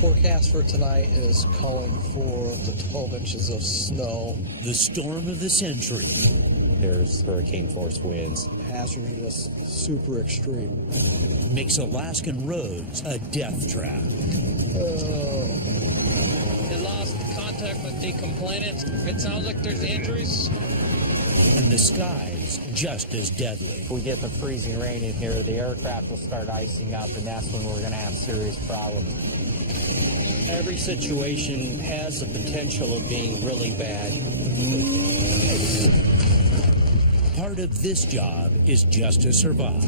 forecast for tonight is calling for the 12 inches of snow. The storm of the century. There's hurricane force winds. Hazards are just super extreme. Makes Alaskan roads a death trap. They lost contact with the complainant. It sounds like there's injuries. And the skies just as deadly. If we get the freezing rain in here, the aircraft will start icing up, and that's when we're going to have serious problems. Every situation has the potential of being really bad. Part of this job is just to survive.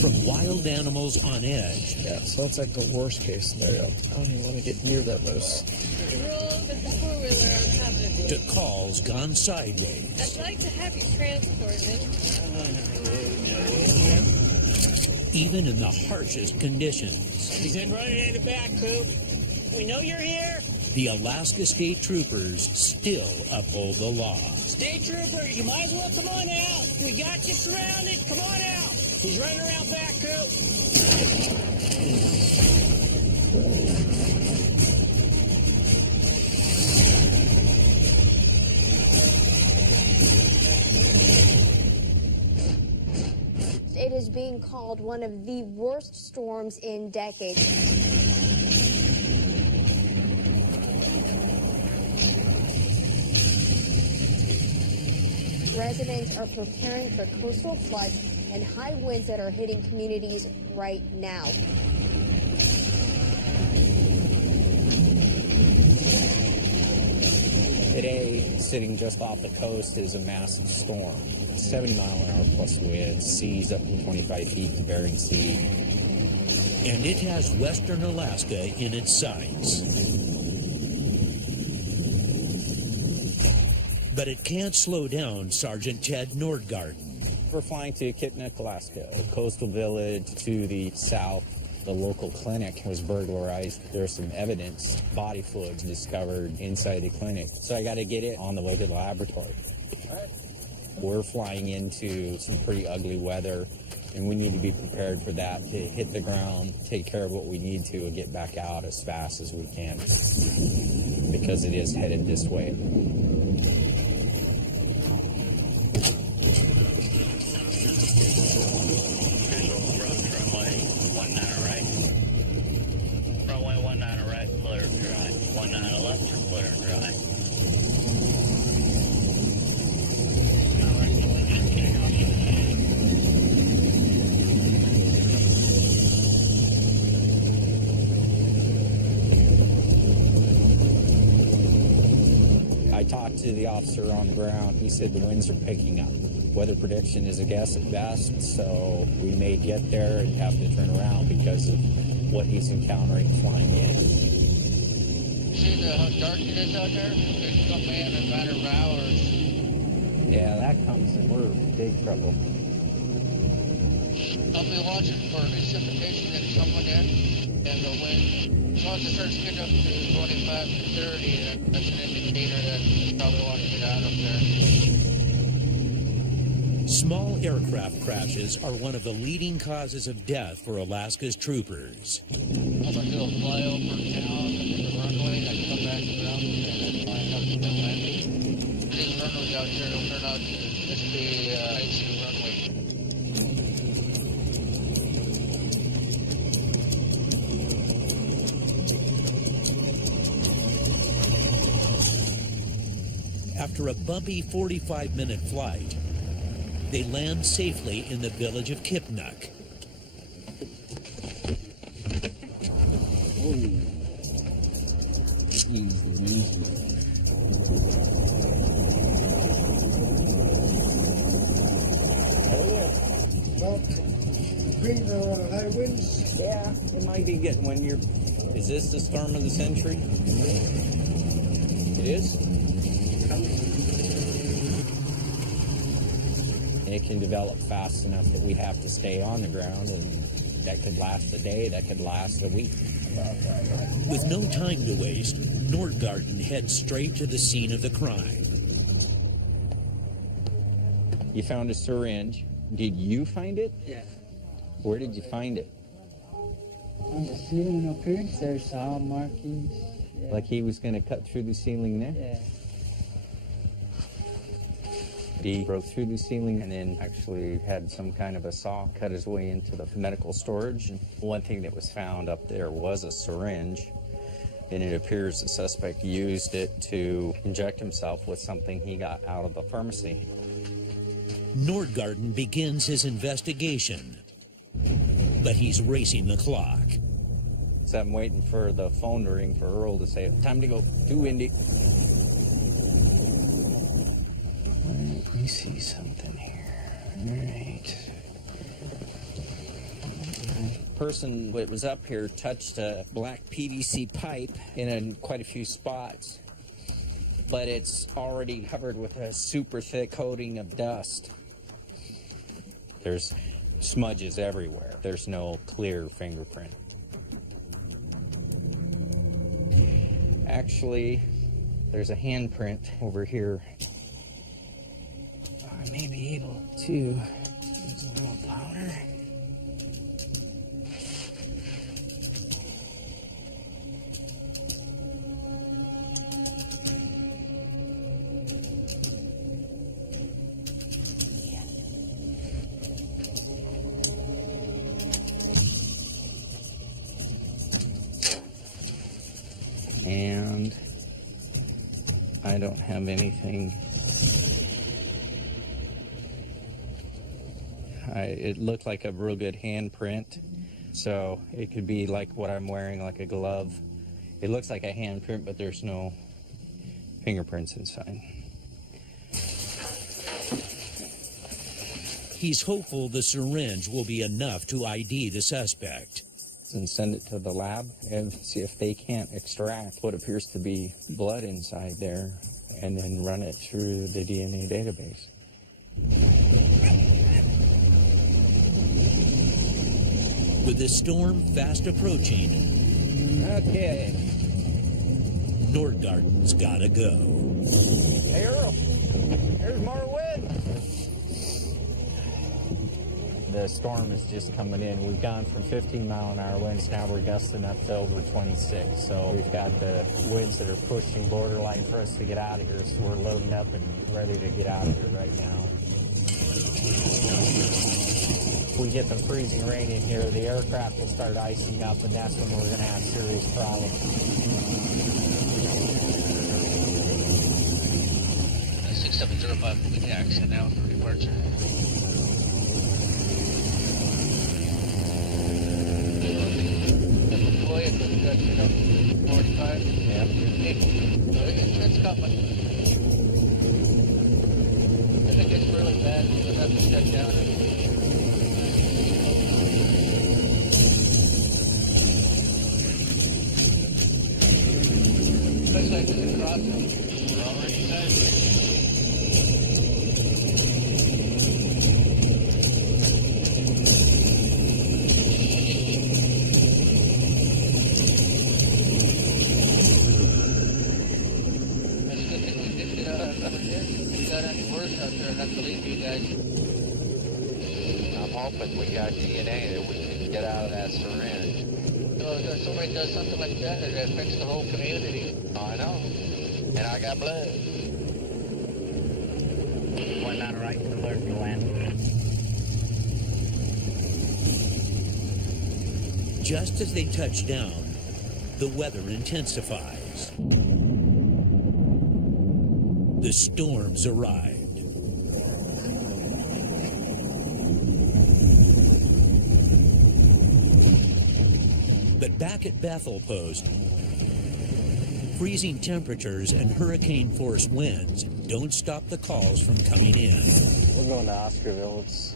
From wild animals on edge. Yeah, so that's like the worst case scenario. I don't even want to get near that moose. Roll with the four-wheeler on top of you. To calls gone sideways. I'd like to have you transported. Even in the harshest conditions. He's in running in the back, Coop. We know you're here. The Alaska State Troopers still uphold the law. State Troopers, you might as well come on out. We got you surrounded. Come on out. He's running around back, Coop. It is being called one of the worst storms in decades. Residents are preparing for coastal floods and high winds that are hitting communities right now. Today, sitting just off the coast is a massive storm. 70-mile-an-hour plus winds, seas up to 25 feet in Bering Sea. And it has western Alaska in its sights. But it can't slow down Sergeant Ted Nordgarden. We're flying to Kipnik, Alaska, a coastal village to the south. The local clinic was burglarized. There's some evidence, body fluids discovered inside the clinic. So I got to get it on the way to the laboratory. We're flying into some pretty ugly weather, and we need to be prepared for that, to hit the ground, take care of what we need to, and get back out as fast as we can, because it is headed this way. I talked to the officer on the ground. He said the winds are picking up. Weather prediction is a guess at best, so we may get there and have to turn around because of what he's encountering flying in. See how dark it is out there? It's coming in a matter of hours. Yeah, that comes and we're in big trouble. I'll be watching for precipitation that's coming in, and the wind. As long as it starts getting up to 25 to 30, that's an indicator that you probably want to get out of there. Small aircraft crashes are one of the leading causes of death for Alaska's troopers. I'm going to do a flyover town, the runway, then come back around, and then line up and then landing. These runways out here will turn out to just be icy runway. After a bumpy 45-minute flight, they land safely in the village of Kipnik. Well, bring the high winds. Yeah, it might be getting when you're... Is this the storm of the century? It is? It can develop fast enough that we have to stay on the ground, and that could last a day, that could last a week. With no time to waste, Nordgarden heads straight to the scene of the crime. You found a syringe. Did you find it? Yeah. Where did you find it? On the ceiling up here, there's saw markings. Yeah. Like he was going to cut through the ceiling there? Yeah. He broke through the ceiling and then actually had some kind of a saw cut his way into the medical storage. And one thing that was found up there was a syringe, and it appears the suspect used it to inject himself with something he got out of the pharmacy. Nordgarten begins his investigation, but he's racing the clock. So I'm waiting for the phone to ring for Earl to say, time to go, too windy. Let me see something here. All right. Person that was up here touched a black PVC pipe in quite a few spots, but it's already covered with a super thick coating of dust. There's smudges everywhere. There's no clear fingerprint. Actually, there's a handprint over here. I may be able to use a little powder. And I don't have anything. It looked like a real good handprint, so it could be like what I'm wearing, like a glove. It looks like a handprint, but there's no fingerprints inside. He's hopeful the syringe will be enough to ID the suspect. And send it to the lab and see if they can't extract what appears to be blood inside there, and then run it through the DNA database. With the storm fast approaching, Okay. Nordgarten's gotta go. Hey, Earl, there's more wind. The storm is just coming in. We've gone from 15-mile-an-hour winds, now we're gusting up to over 26. So we've got the winds that are pushing borderline for us to get out of here. So we're loading up and ready to get out of here right now. If we get the freezing rain in here, the aircraft will start icing up, and that's when we're going to have serious problems. 6705 will be the accent now for departure. Boy, it's got 45. Yeah. It's coming. If it gets really bad, we'll have to shut down. Looks like there's a crossing. We're already sideways. I'm hoping we got DNA that we can get out of that syringe. So if somebody does something like that, it affects the whole community. I know. And I got blood. One not right to alert you, land. Just as they touch down, the weather intensifies. The storms arrived. But back at Bethel Post, freezing temperatures and hurricane-force winds don't stop the calls from coming in. We're going to Oscarville. It's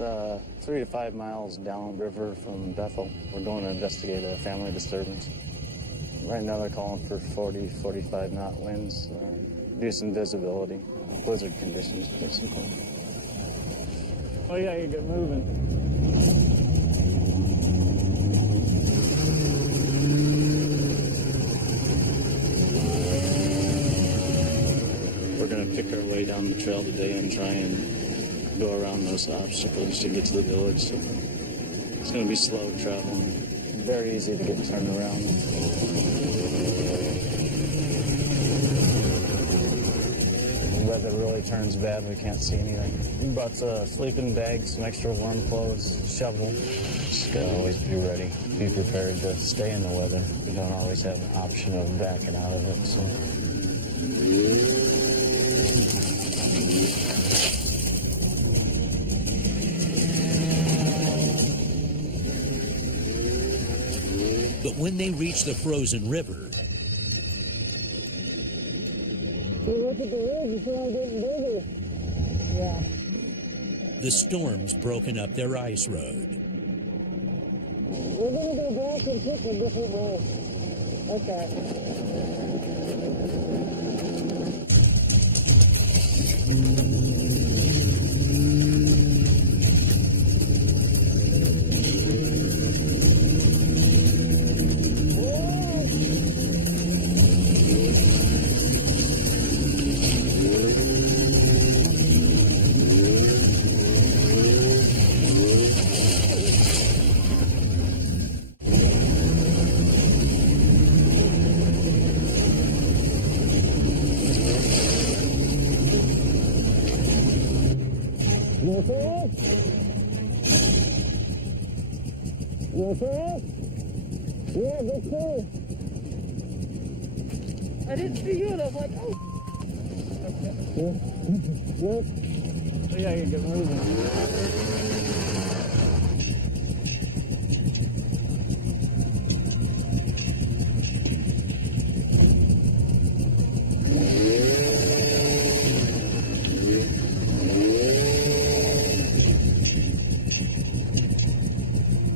3 to 5 miles downriver from Bethel. We're going to investigate a family disturbance. Right now they're calling for 40, 45 knot winds, decent visibility, blizzard conditions, basically. Oh yeah, you get moving. We're going to pick our way down the trail today and try and go around those obstacles to get to the village. So It's going to be slow traveling. Very easy to get turned around. The weather really turns bad. We can't see anything. We brought a sleeping bag, some extra warm clothes, shovel. Just gotta always be ready. Be prepared to stay in the weather. We don't always have an option of backing out of it, so. But when they reach the frozen river, Look at the ridge, you see I'm getting bigger. Yeah. the storm's broken up their ice road. We're going to go back and pick a different way. Okay. You okay? Yeah, good too. I didn't see you and I was like, oh. Yeah. Yeah, you get moving.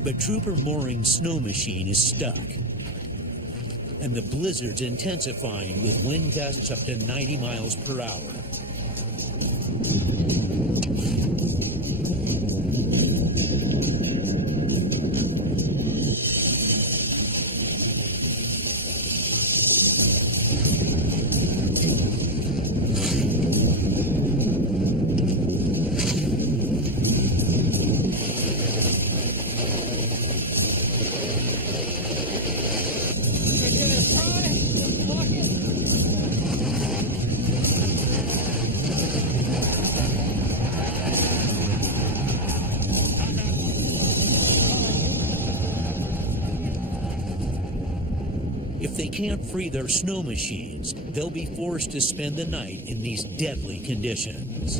But Trooper Mooring's snow machine is stuck, and the blizzard's intensifying with wind gusts up to 90 miles per hour. If they can't free their snow machines, they'll be forced to spend the night in these deadly conditions.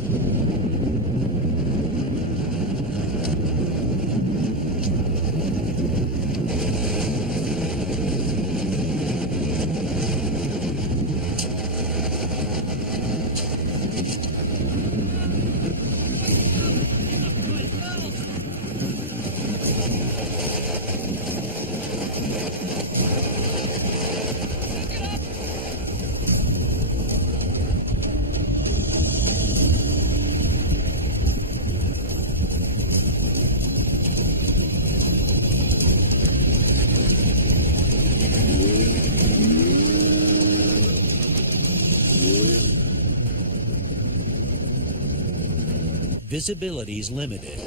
Visibility is limited,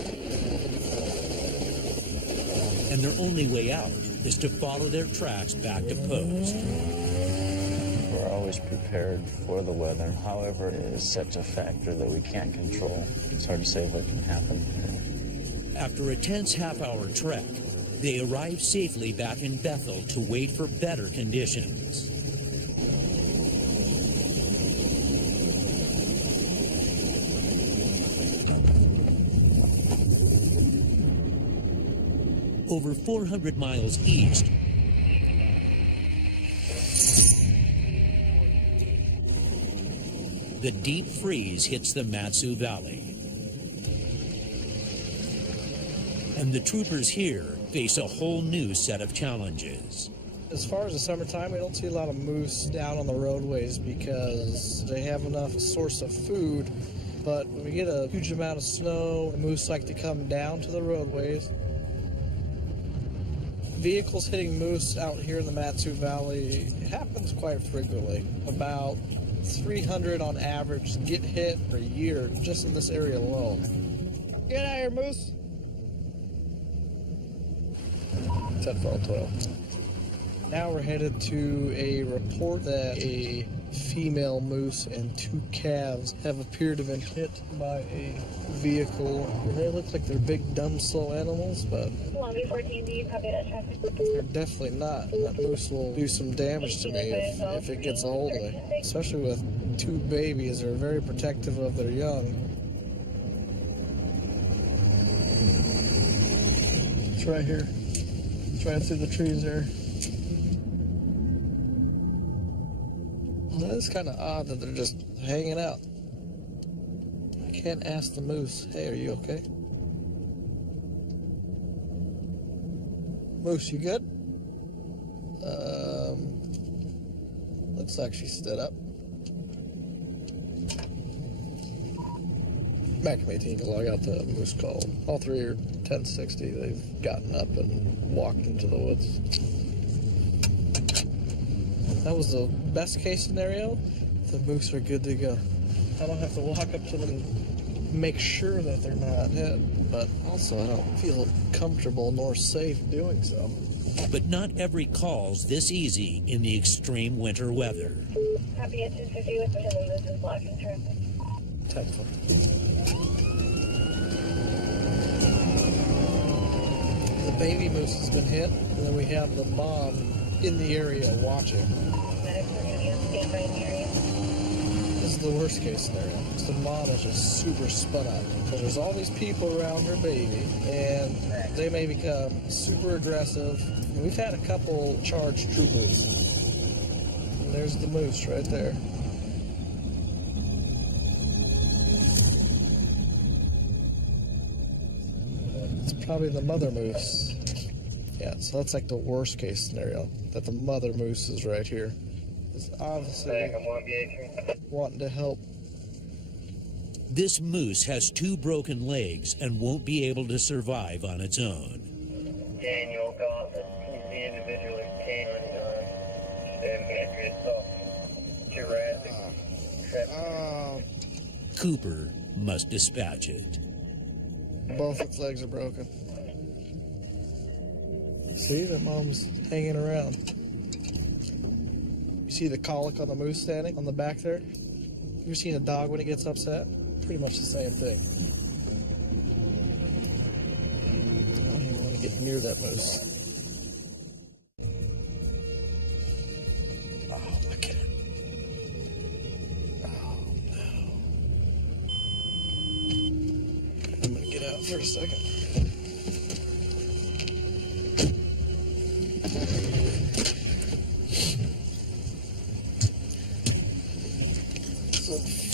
and their only way out is to follow their tracks back to post. We're always prepared for the weather. However, it is such a factor that we can't control. It's hard to say what can happen. After a tense half-hour trek, they arrive safely back in Bethel to wait for better conditions. Over 400 miles east, the deep freeze hits the Matsu Valley. And the troopers here face a whole new set of challenges. As far as the summertime, we don't see a lot of moose down on the roadways because they have enough source of food. But when we get a huge amount of snow, the moose like to come down to the roadways. Vehicles hitting moose out here in the Matsu Valley happens quite frequently. About 300 on average get hit per year just in this area alone. Get out of here, moose. 10-12. Now we're headed to a report that a female moose and 2 calves have appeared to have been hit by a vehicle. They look like they're big, dumb, slow animals, but they're definitely not. That moose will do some damage to me if it gets a hold of me. Especially with 2 babies, they're very protective of their young. It's right here. It's right through the trees there. It's kind of odd that they're just hanging out. I can't ask the moose, hey, are you okay? Moose, you good? Looks like she stood up. Back in 18, because I got the moose call. All 3 are 1060. They've gotten up and walked into the woods. That was the best case scenario. The moose are good to go. I don't have to walk up to them and make sure that they're not hit, but also I don't feel comfortable nor safe doing so. But not every call's this easy in the extreme winter weather. Copy at 250 with Michelin, this is blocking traffic. 10-4. The baby moose has been hit, and then we have the mom in the area watching. This is the worst case scenario, because the mom is just super spun up. Because there's all these people around her baby, and they may become super aggressive. And we've had a couple charged troopers. And there's the moose right there. It's probably the mother moose. Yeah, so that's like the worst case scenario, that the mother moose is right here. It's obviously wanting to help. This moose has 2 broken legs and won't be able to survive on its own. Daniel Gossett, the individual is Cooper must dispatch it. Both its legs are broken. See, the mom's hanging around. You see the colic on the moose standing on the back there? You ever seen a dog when it gets upset? Pretty much the same thing. I don't even want to get near that moose. Oh, look at it. Oh, no. I'm going to get out for a second.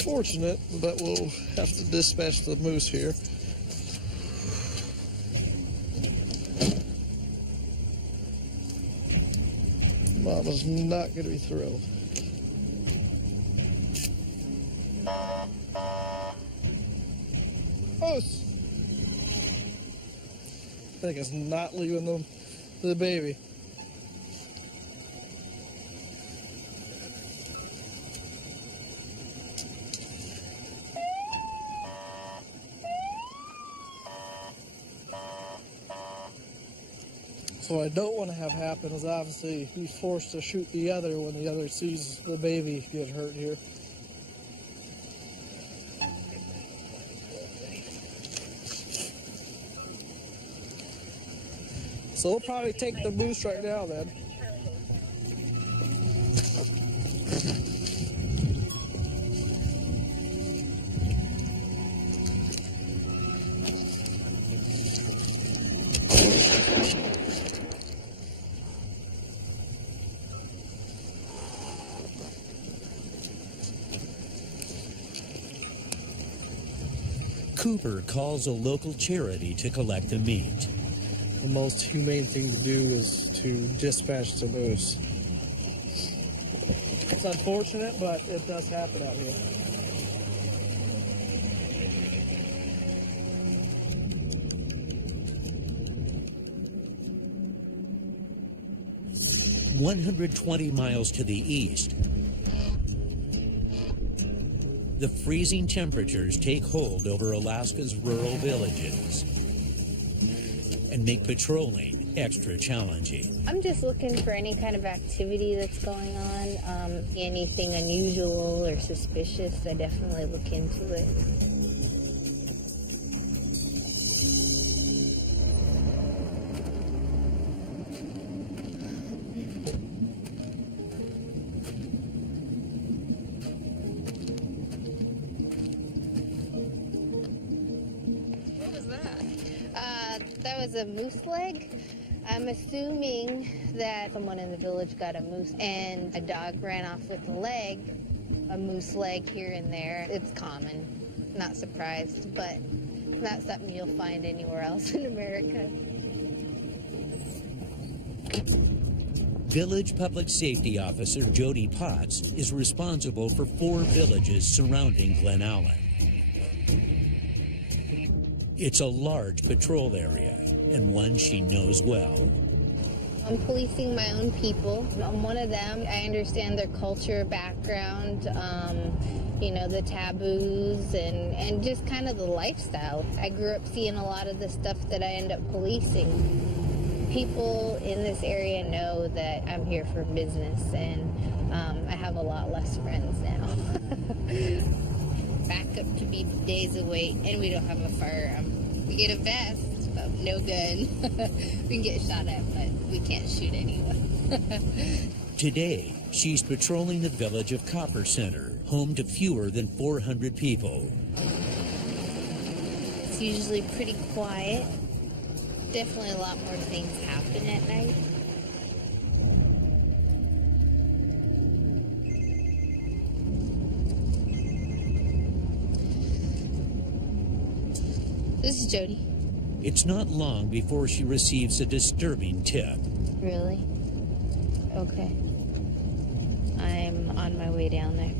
Unfortunate, but we'll have to dispatch the moose here. Mama's not going to be thrilled. Moose! I think it's not leaving the baby. So what I don't want to have happen is obviously be forced to shoot the other when the other sees the baby get hurt here. So we'll probably take the moose right now then. Cooper calls a local charity to collect the meat. The most humane thing to do is to dispatch the moose. It's unfortunate, but it does happen out here. "120 miles to the east, the freezing temperatures take hold over Alaska's rural villages and make patrolling extra challenging. I'm just looking for any kind of activity that's going on, anything unusual or suspicious. I definitely look into it. That was a moose leg. I'm assuming that someone in the village got a moose and a dog ran off with the leg, a moose leg here and there. It's common, not surprised, but not something you'll find anywhere else in America. Village Public Safety Officer Jody Potts is responsible for 4 villages surrounding Glen Allen. It's a large patrol area, and one she knows well. I'm policing my own people. I'm one of them. I understand their culture, background, the taboos, and just kind of the lifestyle. I grew up seeing a lot of the stuff that I end up policing. People in this area know that I'm here for business, and I have a lot less friends now. Back up to be days away, and we don't have a firearm. We get a vest, but no gun. We can get shot at, but we can't shoot anyone. Today, she's patrolling the village of Copper Center, home to fewer than 400 people. It's usually pretty quiet. Definitely a lot more things happen at night. This is Jody. It's not long before she receives a disturbing tip. Really? Okay. I'm on my way down there.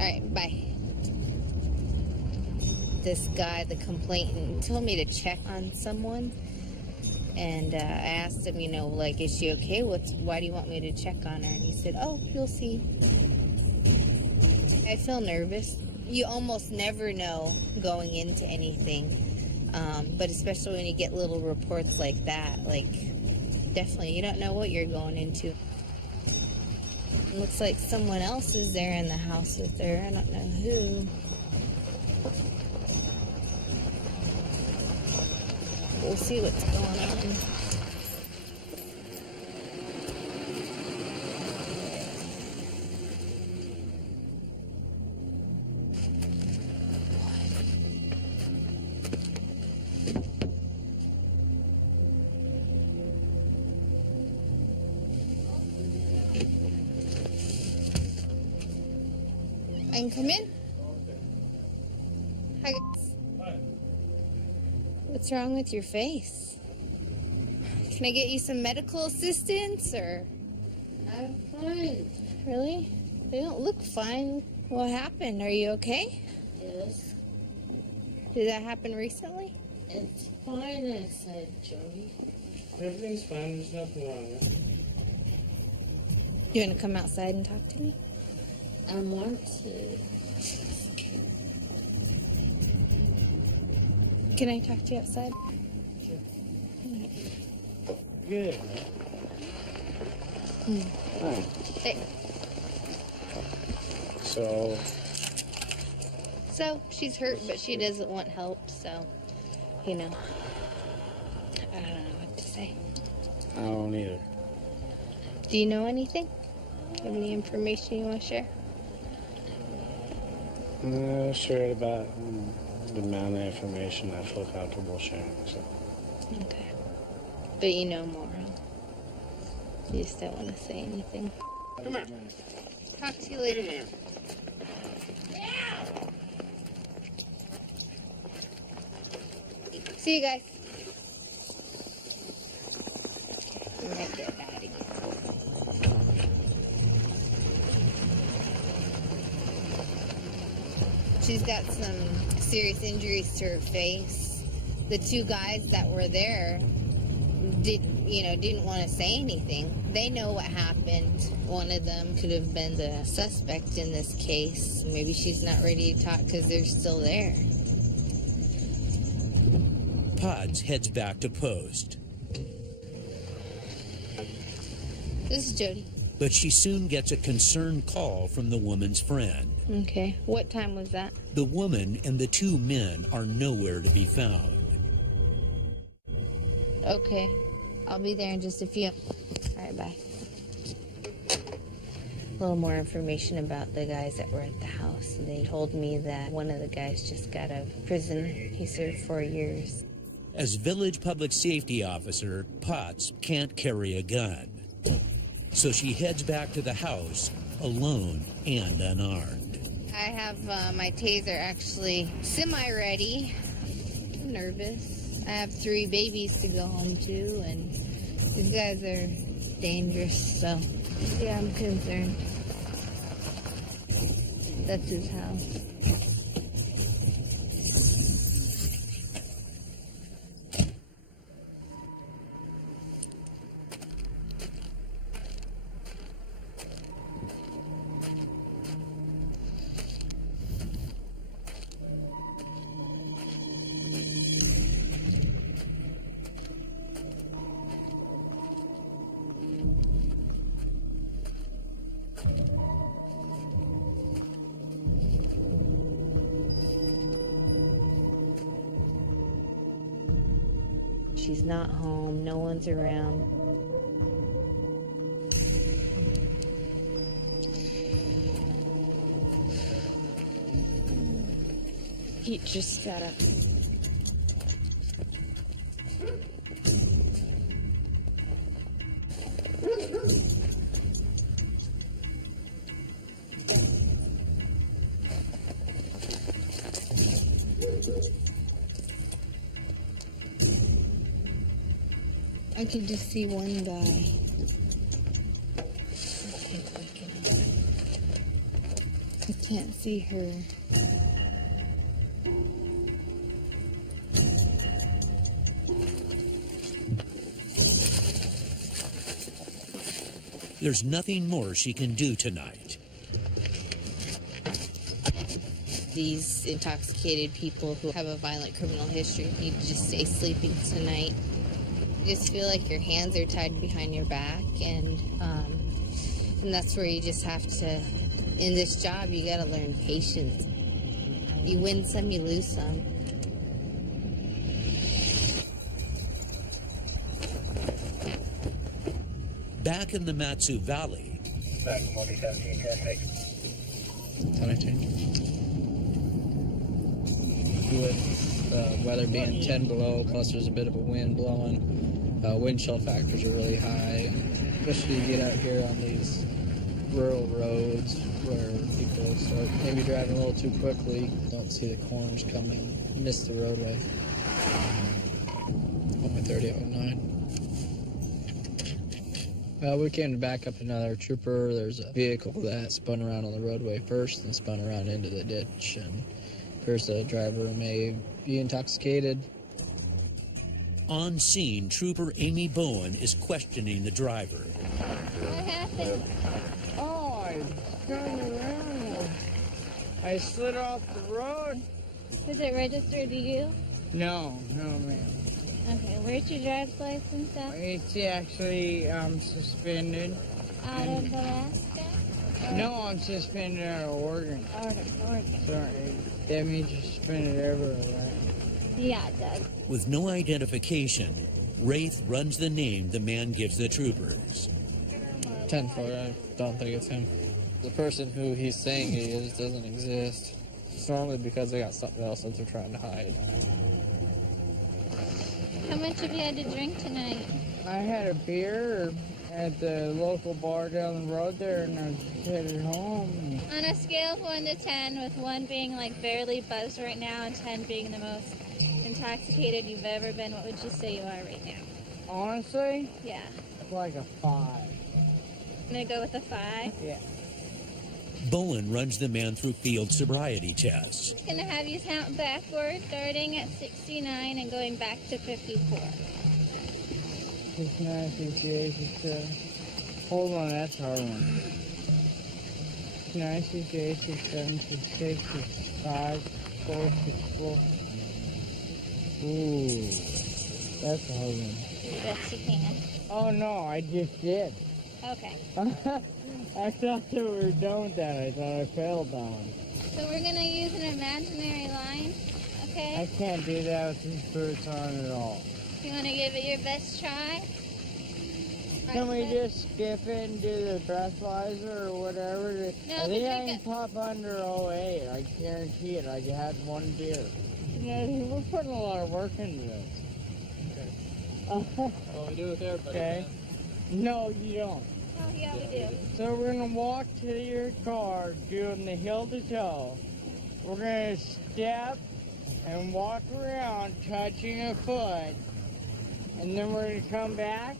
All right, bye. This guy, the complainant, told me to check on someone. And I asked him, is she okay? Why do you want me to check on her? And he said, oh, you'll see. I feel nervous. You almost never know going into anything. But especially when you get little reports like that, definitely you don't know what you're going into. It looks like someone else is there in the house with her. I don't know who. We'll see what's going on. I can come in? Hi, guys. Hi. What's wrong with your face? Can I get you some medical assistance, or? I'm fine. Really? They don't look fine. What happened? Are you okay? Yes. Did that happen recently? It's fine, I said, Jody. Everything's fine. There's nothing wrong with it. You want to come outside and talk to me? I want to. Can I talk to you outside? Sure. Good. Hi. Hey. So, she's hurt, but she doesn't want help, so, I don't know what to say. I don't either. Do you know anything? Do you have any information you want to share? Sure about the amount of information I feel comfortable sharing. So. Okay. But you know more, huh? You just don't want to say anything. Come here. Talk to you later. See you guys. I might get bad again. She's got some serious injuries to her face. The 2 guys that were there didn't want to say anything. They know what happened. One of them could have been the suspect in this case. Maybe she's not ready to talk because they're still there. Pods heads back to post. This is Jody. But she soon gets a concerned call from the woman's friend. Okay. What time was that? The woman and the two men are nowhere to be found. Okay. I'll be there in just a few. All right, bye. A little more information about the guys that were at the house. They told me that one of the guys just got out of prison. He served 4 years. As village public safety officer, Potts can't carry a gun. So she heads back to the house, alone and unarmed. I have my taser actually semi-ready. I'm nervous. I have 3 babies to go home to, and these guys are dangerous, so yeah, I'm concerned. That's his house. She's not home. No one's around. He just got up. I can just see one guy. I can't see her. There's nothing more she can do tonight. These intoxicated people who have a violent criminal history need to just stay sleeping tonight. You just feel like your hands are tied behind your back, and that's where you just have to, in this job, you gotta learn patience. You win some, you lose some. Back in the Matsu Valley, with the weather being 10 below, plus there's a bit of a wind blowing. Wind chill factors are really high, especially you get out here on these rural roads where people start maybe driving a little too quickly, don't see the corners coming, miss the roadway. Only 3009. We came to back up another trooper. There's a vehicle that spun around on the roadway first and spun around into the ditch, and appears the driver may be intoxicated. on scene, Trooper Amy Bowen is questioning the driver. What happened? Oh, I turned around. I slid off the road. Is it registered to you? No, ma'am. Okay, where's your driver's license at? It's actually suspended. Out of Alaska? No, I'm suspended out of Oregon. Oregon. Sorry, that means you're suspended everywhere, right? Yeah, it does. With no identification, Wraith runs the name the man gives the troopers. 10-4, I don't think it's him. The person who he's saying he is doesn't exist. It's normally because they got something else that they're trying to hide. How much have you had to drink tonight? I had a beer at the local bar down the road there, and I was headed home. On a scale of 1 to 10, with 1 being like barely buzzed right now and 10 being the most intoxicated you've ever been, what would you say you are right now? Honestly? Yeah. Like a 5. I'm gonna go with a 5. Yeah. Bowen runs the man through field sobriety tests. I'm gonna have you count backward, starting at 69 and going back to 54. 69, 68, 67. Hold on, that's a hard one. 69, 68, 67, 66, 65, 4, 64. Ooh, that's a hard one. Yes, you can. Oh no, I just did. Okay. I thought that we were done with that. I thought I failed that one. So we're gonna use an imaginary line, okay? I can't do that with these boots on at all. You wanna give it your best try? Can we just skip it and do the breathalyzer or whatever? No, I think I can pop under 08. I guarantee it. I had one beer. Yeah, we're putting a lot of work into this. Well, we do with everybody. Okay. No, you don't. Oh, yeah, we do. So we're gonna walk to your car, doing the heel to toe. We're gonna step and walk around, touching a foot, and then we're gonna come back.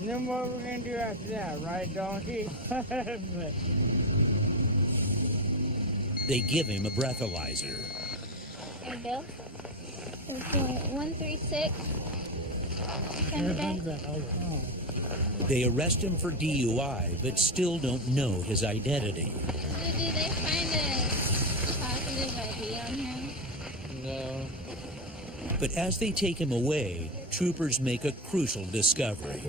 And then what we're gonna do after that, right, donkey? They give him a breathalyzer. There you go. 136. Send it back. They arrest him for DUI, but still don't know his identity. Did they find a positive ID on him? No. But as they take him away, troopers make a crucial discovery.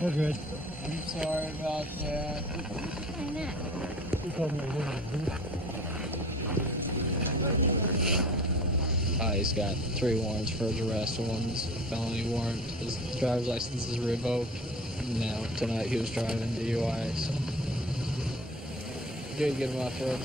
We're good. I'm sorry about that. Why not? You told me I wasn't. He's got 3 warrants for his arrest. One's felony warrant. His driver's license is revoked. Now, tonight he was driving DUI, so good to get him off road.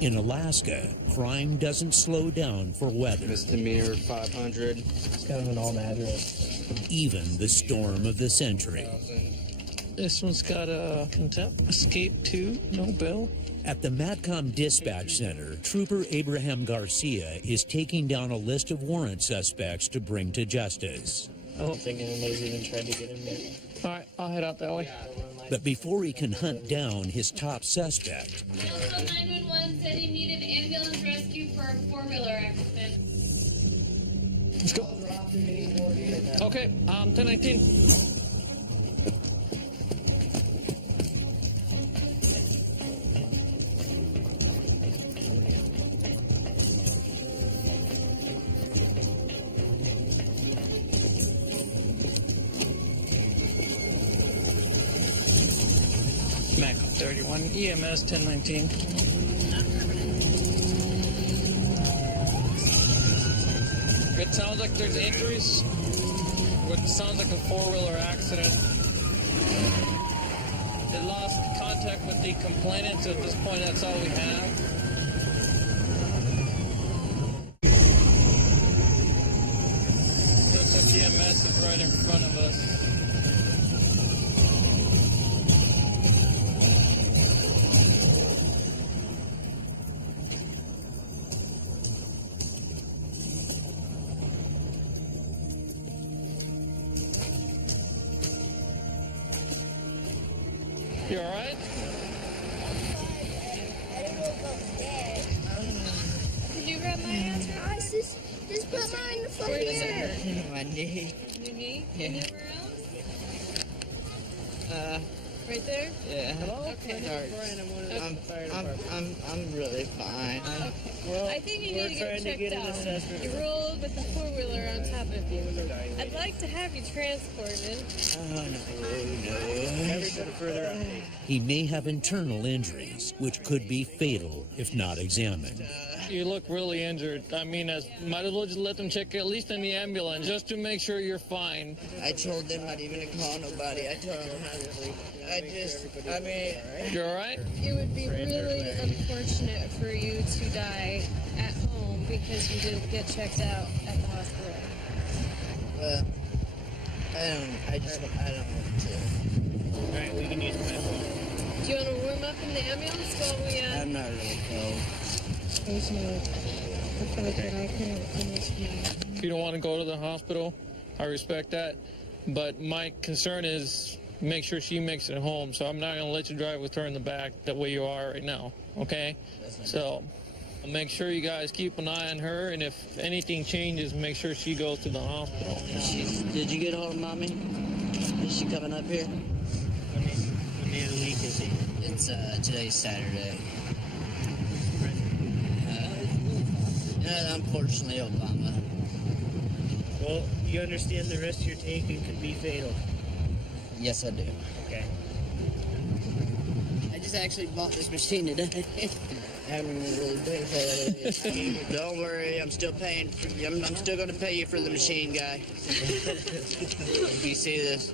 In Alaska, crime doesn't slow down for weather. Misdemeanor 500. It's kind of an odd address. Even the storm of the century. This one's got a contempt. Escape 2, no bill. At the MATCOM Dispatch Center, Trooper Abraham Garcia is taking down a list of warrant suspects to bring to justice. I don't think anybody's even tried to get him yet. All right, I'll head out that way. But before he can hunt down his top suspect, 911 said he needed ambulance rescue for a 4-wheeler accident. Let's go. Okay, 1019. Mac 31, EMS 1019. It sounds like there's injuries. What sounds like a 4-wheeler accident. They lost contact with the complainant, so at this point that's all we have. Looks like EMS is right in front of us. You alright? Did you grab my answer? Just put mine in the front here. My knee. Your knee? Yeah. Anywhere else? Right there? Yeah. Hello? Okay. I'm really fine. Well, I think you need to get checked out. You rolled with the 4-wheeler on top of you. I'd like to have you transported. Oh, no. he may have internal injuries, which could be fatal if not examined. You look really injured. I mean, might as well just let them check you at least in the ambulance, just to make sure you're fine. I told them not even to call nobody. I told them You're alright? It would be really unfortunate for you to die at home because you didn't get checked out at the hospital. I don't want to. Alright, we can use the bathroom. Do you want to warm up in the ambulance while we, I'm not really cold. There's no... If you don't want to go to the hospital, I respect that. But my concern is make sure she makes it home. So I'm not going to let you drive with her in the back the way you are right now. Okay? So make sure you guys keep an eye on her. And if anything changes, make sure she goes to the hospital. Did you get hold of Mommy? Is she coming up here? day of the week is he? It's today's Saturday. Unfortunately, Obama. Well, you understand the risk you're taking could be fatal. Yes, I do. Okay. I just actually bought this machine today. I haven't even really paid for it. Don't worry, I'm still paying. I'm still going to pay you for the machine, guy. You see this?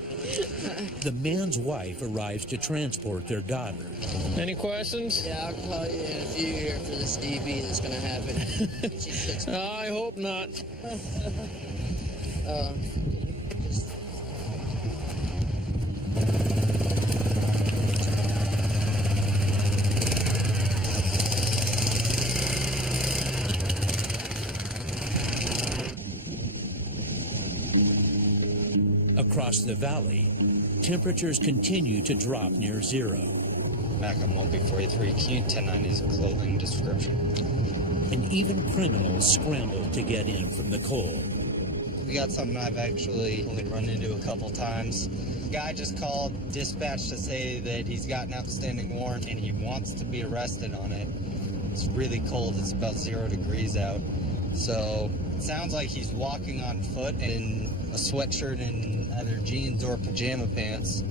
The man's wife arrives to transport their daughter. Any questions? Yeah, I'll call you in a few here for this DV that's going to happen. I hope not. Across the valley, temperatures continue to drop near zero. Back on 1B43, can you 1090 his clothing description? And even criminals scramble to get in from the cold. We got something I've actually only run into a couple times. Guy just called dispatch to say that he's got an outstanding warrant and he wants to be arrested on it. It's really cold. It's about 0 degrees out. So it sounds like he's walking on foot in a sweatshirt and either jeans or pajama pants.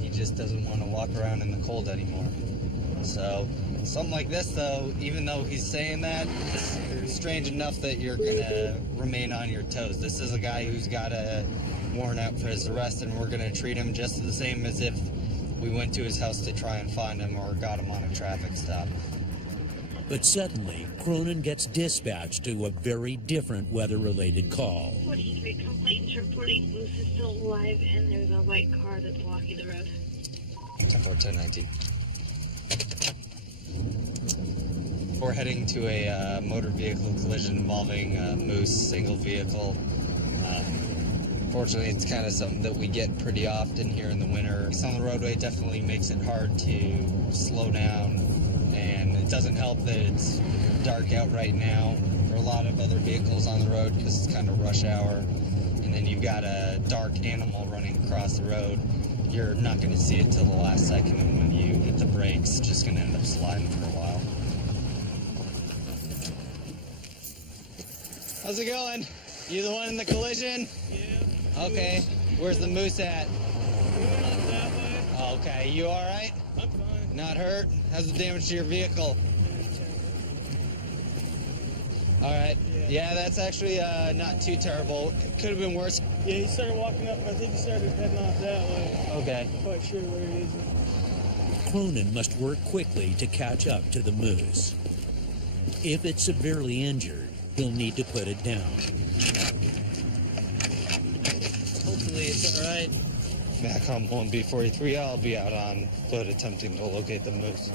He just doesn't want to walk around in the cold anymore. So something like this, though, even though he's saying that, it's strange enough that you're going to remain on your toes. This is a guy who's got a warrant out for his arrest, and we're going to treat him just the same as if we went to his house to try and find him or got him on a traffic stop. But suddenly, Cronin gets dispatched to a very different weather-related call. 43 complaints reporting Moose is still alive and there's a white car that's blocking the road. 10-4-10-19. We're heading to a motor vehicle collision involving Moose, single vehicle. Fortunately, it's kind of something that we get pretty often here in the winter. Some of the roadway definitely makes it hard to slow down, and it doesn't help that it's dark out right now for a lot of other vehicles on the road because it's kind of rush hour. And then you've got a dark animal running across the road. You're not going to see it till the last second, and when you hit the brakes, it's just going to end up sliding for a while. How's it going? You the one in the collision? Yeah. Okay. Where's the Moose at? That way. Okay. You all right? I'm fine. Not hurt? How's the damage to your vehicle? All right. Yeah, that's actually not too terrible. It could have been worse. Yeah, he started walking up. I think he started heading off that way. Okay. I'm quite sure where it is. Cronin must work quickly to catch up to the Moose. If it's severely injured, he'll need to put it down. Hopefully it's all right. Back on 1B43, I'll be out on foot attempting to locate the Moose.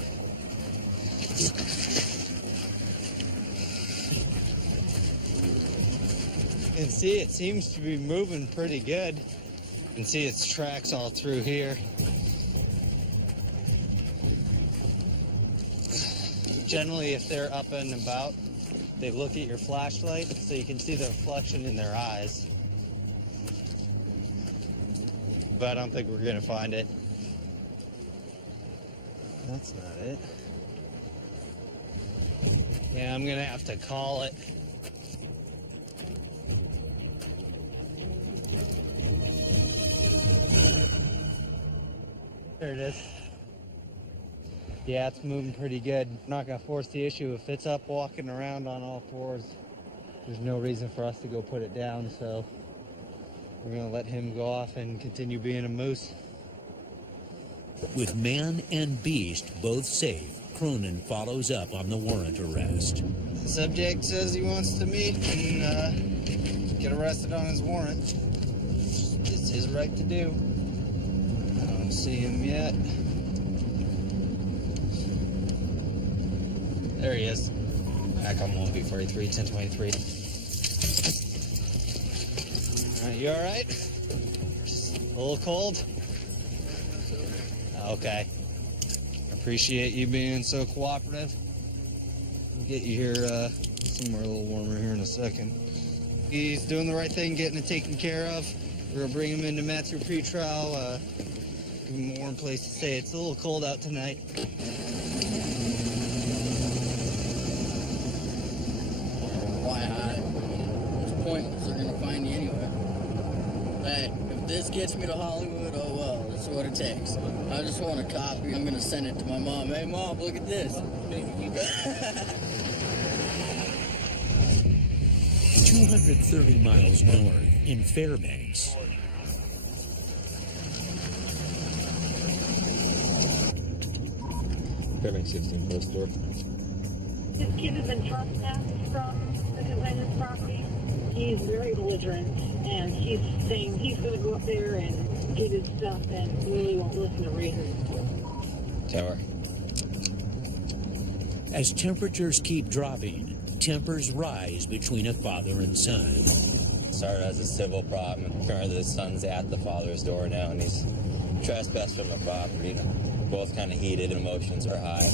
You can see it seems to be moving pretty good. You can see its tracks all through here. Generally, if they're up and about, they look at your flashlight so you can see the reflection in their eyes. But I don't think we're gonna find it. That's not it. Yeah, I'm gonna have to call it. There it is. Yeah, it's moving pretty good. I'm not gonna force the issue. If it's up walking around on all fours, there's no reason for us to go put it down, so we're gonna let him go off and continue being a moose. With man and beast both safe, Cronin follows up on the warrant arrest. The subject says he wants to meet and get arrested on his warrant. It's his right to do. I don't see him yet. There he is. Back on 1B43, 1023. All right, you all right? Just a little cold? Okay. Appreciate you being so cooperative. We'll get you here somewhere a little warmer here in a second. He's doing the right thing, getting it taken care of. We're gonna bring him into Matthew pretrial. a warm place to stay. It's a little cold out tonight. Why hide? It's pointless. They're gonna find you anyway. Hey, if this gets me to Hollywood, oh well, that's what it takes. I just want a copy. I'm gonna send it to my mom. Hey mom, look at this. 230 miles north in Fairbanks. Fairbanks 16 Coastal. This kid has been trespassed from the designer's property. He's very belligerent, and he's saying he's going to go up there and get his stuff, and really won't listen to reason. Tower. As temperatures keep dropping, tempers rise between a father and son. Started as a civil problem. Currently, the son's at the father's door now, and he's trespassed from the property. Both kind of heated, emotions are high.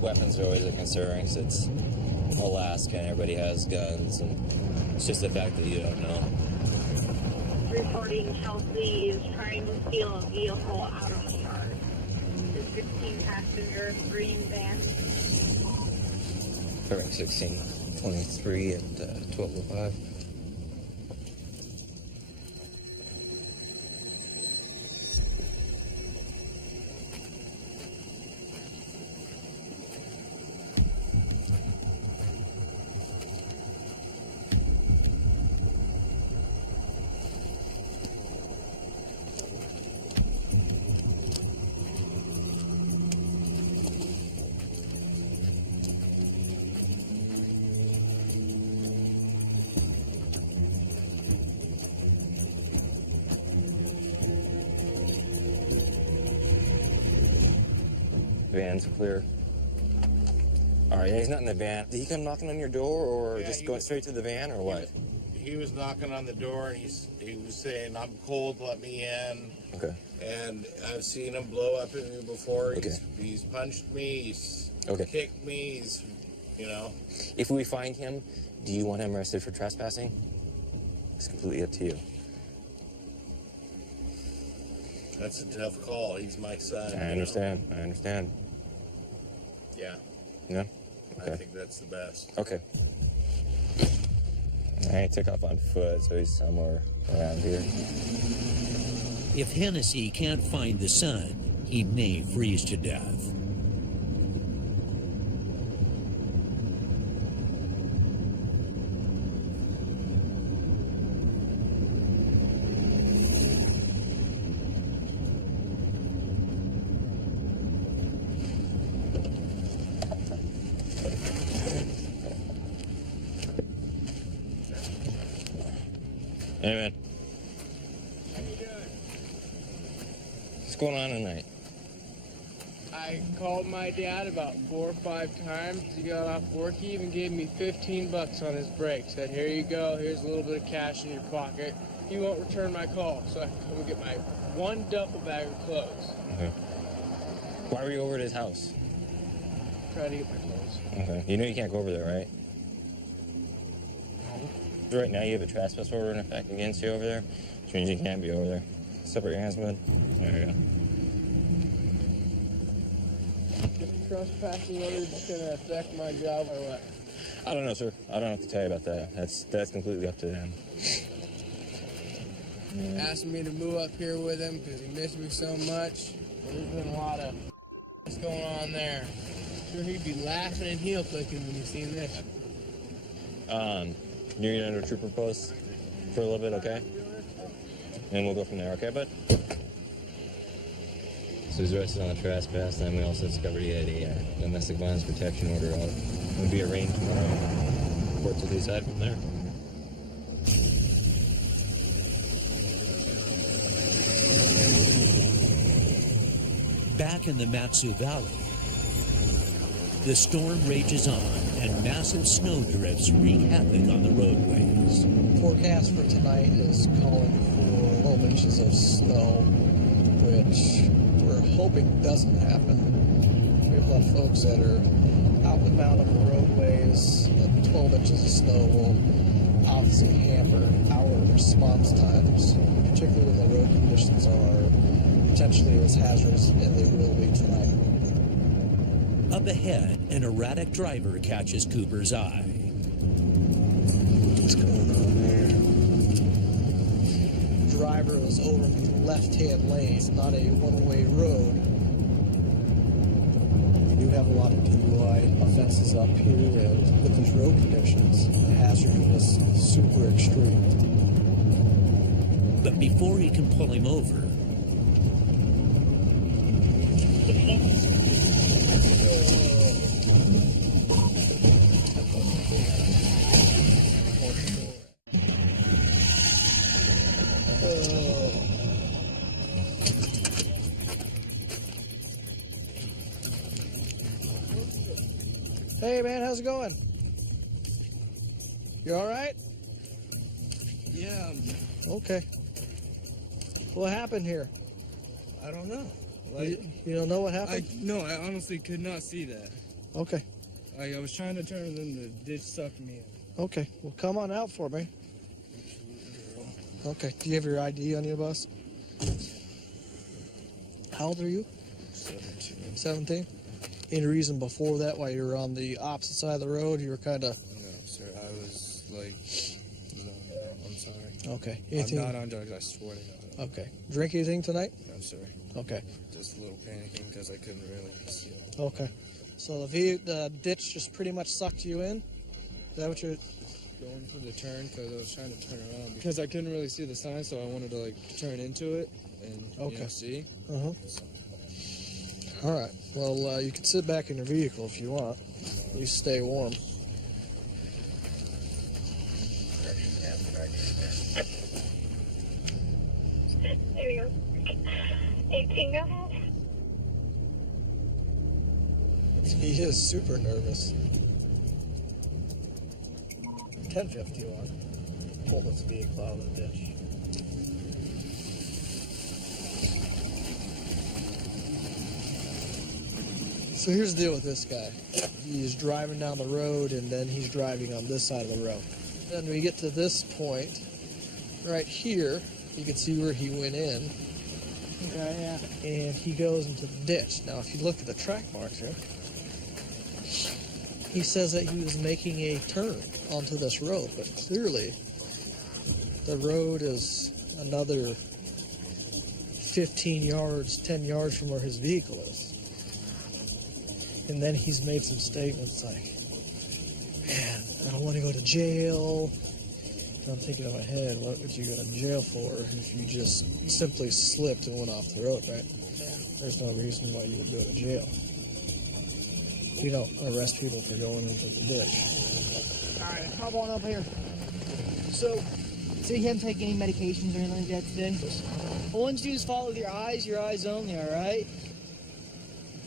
Weapons are always a concern, because it's Alaska and everybody has guns, and it's just the fact that you don't know. Reporting Chelsea is trying to steal a vehicle out of the yard. The 16-passenger green van. Fairbanks 1623 at 12:05. Van's clear. All right, yeah, he's not in the van. Did he come knocking on your door, or just going straight to the van, or what? He was knocking on the door, and he was saying, "I'm cold, let me in." Okay. And I've seen him blow up at me before. Okay. He's punched me. He's Okay. kicked me. He's, you know. If we find him, do you want him arrested for trespassing? It's completely up to you. That's a tough call. He's my son. I understand. I understand. Yeah. Yeah? Okay. I think that's the best. Okay. I took off on foot, so he's somewhere around here. If Hennessy can't find the son, he may freeze to death. Hey, man. What's going on tonight? I called my dad about 4 or 5 times. He got off work. He even gave me $15 on his break. Said, "Here you go. Here's a little bit of cash in your pocket." He won't return my call, so I come and get my one duffel bag of clothes. Okay. Why were you over at his house? Try to get my clothes. Okay. You know you can't go over there, right? Right now you have a trespass order in effect against you over there, which means you can't be over there. Separate your hands, bud. There you go. Trespassing order is going to affect my job or what? I don't know, sir. I don't know what to tell you about that. That's completely up to them. Asked me to move up here with him because he missed me so much. There's been a lot of what's going on there. Sure, he'd be laughing and heel clicking when he seen this. You're going to go to a trooper post for a little bit, okay? And we'll go from there, okay, bud? So he's arrested on a trespass, and we also discovered he had a domestic violence protection order out. It'll be arraigned tomorrow. Courts will decide from there. Back in the Matsu Valley, the storm rages on and massive snow drifts wreak havoc on the roadways. Forecast for tonight is calling for 12 inches of snow, which we're hoping doesn't happen. We have a lot of folks that are out and about on the roadways. 12 inches of snow will obviously hamper our response times, particularly when the road conditions are potentially as hazardous as they will be tonight. Up ahead, an erratic driver catches Cooper's eye. What's going on there? Driver was over in the left-hand lane. It's not a one-way road. We do have a lot of DUI offenses up here, and with these road conditions, the hazardiness is super extreme. But before he can pull him over, Hey man, how's it going? You all right? Yeah, Okay. What happened here? I don't know. You don't know what happened? No, I honestly could not see that. Okay. I was trying to turn and then the ditch sucked me in. Okay. Well, come on out for me. Okay. Do you have your ID on your bus? How old are you? 17. 17? Any reason before that why you were on the opposite side of the road? You were kind of... No, sir. I was like... No, I'm sorry. Okay. Anything... I'm not on drugs, I swear to God. Okay. Drink anything tonight? No, sir. Okay. Just a little panicking because I couldn't really see. Okay. So the ditch just pretty much sucked you in? Is that what you're... Going for the turn because I was trying to turn around because I couldn't really see the sign, so I wanted to turn into it and see. Uh-huh. All right. Well, you can sit back in your vehicle if you want. At least stay warm. There you go. 18 go ahead. He is super nervous. 1051. Pull this vehicle out of the ditch. So here's the deal with this guy. He's driving down the road and then he's driving on this side of the road. Then we get to this point, right here, you can see where he went in. Okay, yeah. And he goes into the ditch. Now if you look at the track marks here, he says that he was making a turn onto this road, but clearly the road is another 15 yards, 10 yards from where his vehicle is. And then he's made some statements like, man, I don't want to go to jail. And I'm thinking in my head, what would you go to jail for if you just simply slipped and went off the road, right? There's no reason why you would go to jail. You don't arrest people for going into the ditch. Alright, hop on up here. So you haven't taken any medications or anything like that today? All you do is follow your eyes only, alright?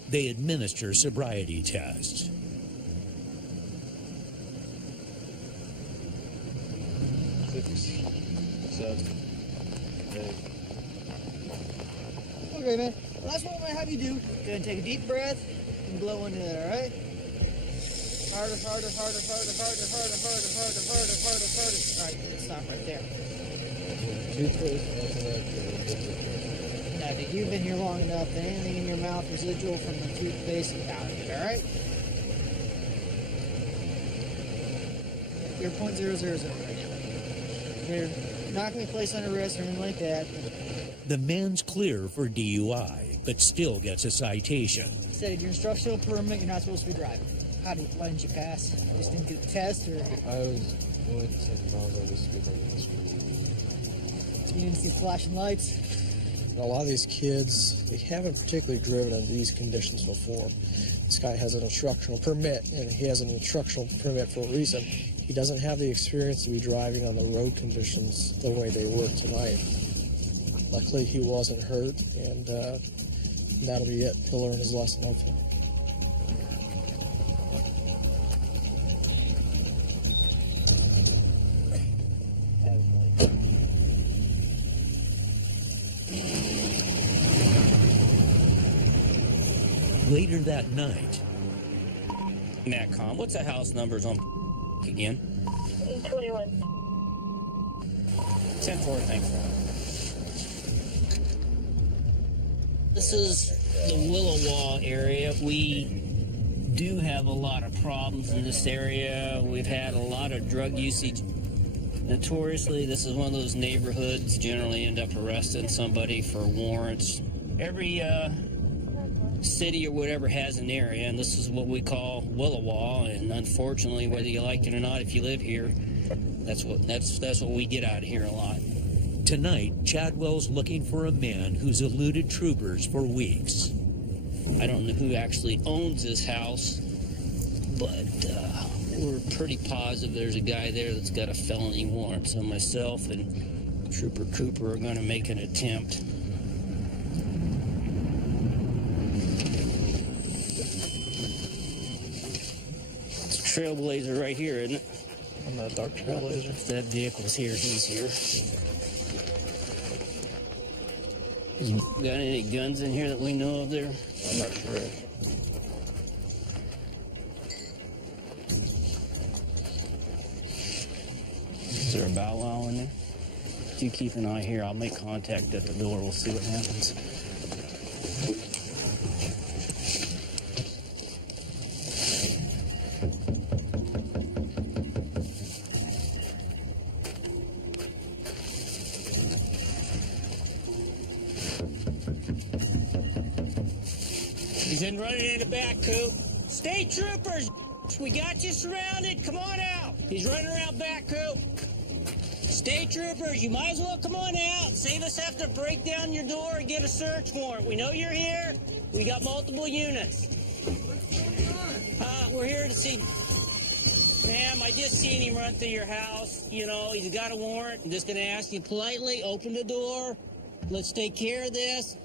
they administer sobriety tests. 6, 7, 8. Okay, man. Last one I'm going to have you do. Go ahead and take a deep breath and blow into it, alright? Harder, harder, harder, harder, harder, harder, harder, harder, harder, harder, harder. Alright, stop right there. Now, dude, you've been here long enough that anything in your mouth residual from the toothpaste is out of it, alright? You're .000 right now. You're not going to be placed under arrest or anything like that. The man's clear for DUI, but still gets a citation. Said your instructional permit, you're not supposed to be driving. Why didn't you pass? Just didn't get the test, or? I was going to take miles over the speed limit. You didn't see flashing lights? A lot of these kids, they haven't particularly driven in these conditions before. This guy has an instructional permit, and he has an instructional permit for a reason. He doesn't have the experience to be driving on the road conditions the way they were tonight. Luckily, he wasn't hurt, and that'll be it. He'll learn his lesson, hopefully. Later that night, NatCom, what's the house numbers on again? 21. 10-4, thanks. This is the Willowa area. We do have a lot of problems in this area. We've had a lot of drug usage. Notoriously, this is one of those neighborhoods generally end up arresting somebody for warrants. Every city or whatever has an area, and this is what we call Willowa. And unfortunately, whether you like it or not, if you live here, that's what we get out of here a lot. Tonight, Chadwell's looking for a man who's eluded troopers for weeks. I don't know who actually owns this house, but we're pretty positive there's a guy there that's got a felony warrant. So myself and Trooper Cooper are going to make an attempt. It's a Trailblazer right here, isn't it? On that dark Trailblazer. If that vehicle's here, he's here. Got any guns in here that we know of there? I'm not sure. Is there a bow wow in there? If you keep an eye here, I'll make contact at the door. We'll see what happens. He's in running in the back, Coop. State troopers, we got you surrounded. Come on out. He's running around back, Coop. State troopers, you might as well come on out. Save us having to break down your door and get a search warrant. We know you're here. We got multiple units. We're here to see... Ma'am, I just seen him run through your house. You know, he's got a warrant. I'm just going to ask you politely, open the door. Let's take care of this.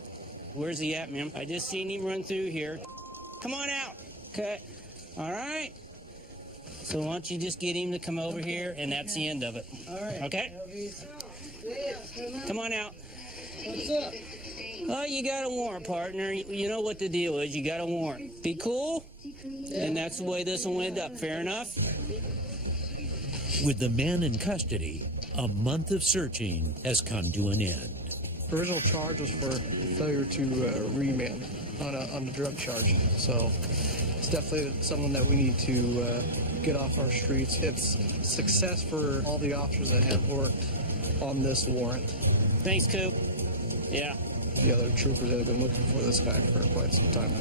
Where's he at, ma'am? I just seen him run through here. Come on out. Okay. All right. So why don't you just get him to come over here, and that's the end of it. All right. Okay? Come on out. What's up? Oh, you got a warrant, partner. You know what the deal is. You got a warrant. Be cool, and that's the way this will end up. Fair enough? With the man in custody, a month of searching has come to an end. The original charge was for failure to remand on a drug charge. So it's definitely someone that we need to get off our streets. It's success for all the officers that have worked on this warrant. Thanks, Coop. Yeah. The other troopers that have been looking for this guy for quite some time.